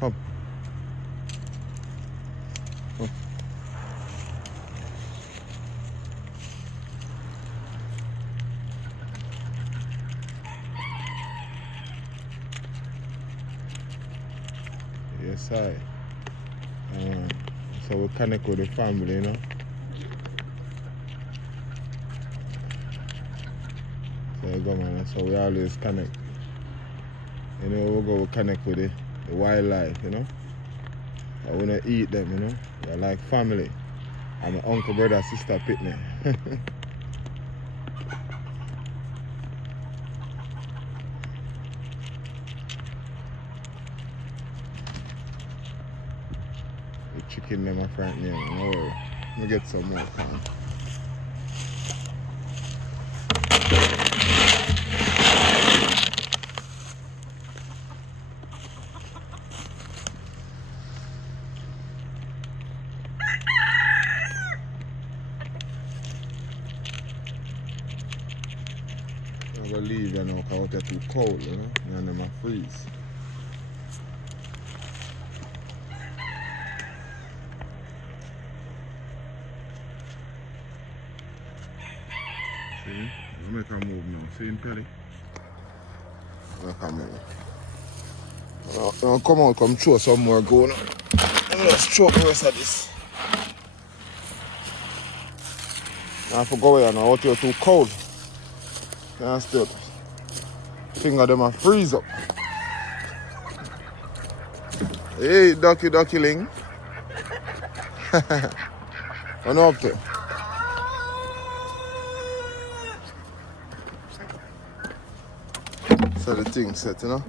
Come. Come. Yes, I. So we connect with the family, you know. So you go, man. So we always connect. You know, we connect with the wildlife, you know. I wanna eat them, you know. They're like family. I'm an uncle, brother, sister, pitney. The chicken them my friend name, no worry. Let me get some more. I'm gonna leave you now because it's too cold, you know, and then I freeze. See? I'll make her move now. See him, Pelly? I'll make her move. I'll come out, come throw some more going on. Let's throw the rest of this. I have to go away now, out here too cold. Can't still. Finger them a freeze up. Hey, ducky ling. What up to? So the thing set, you know?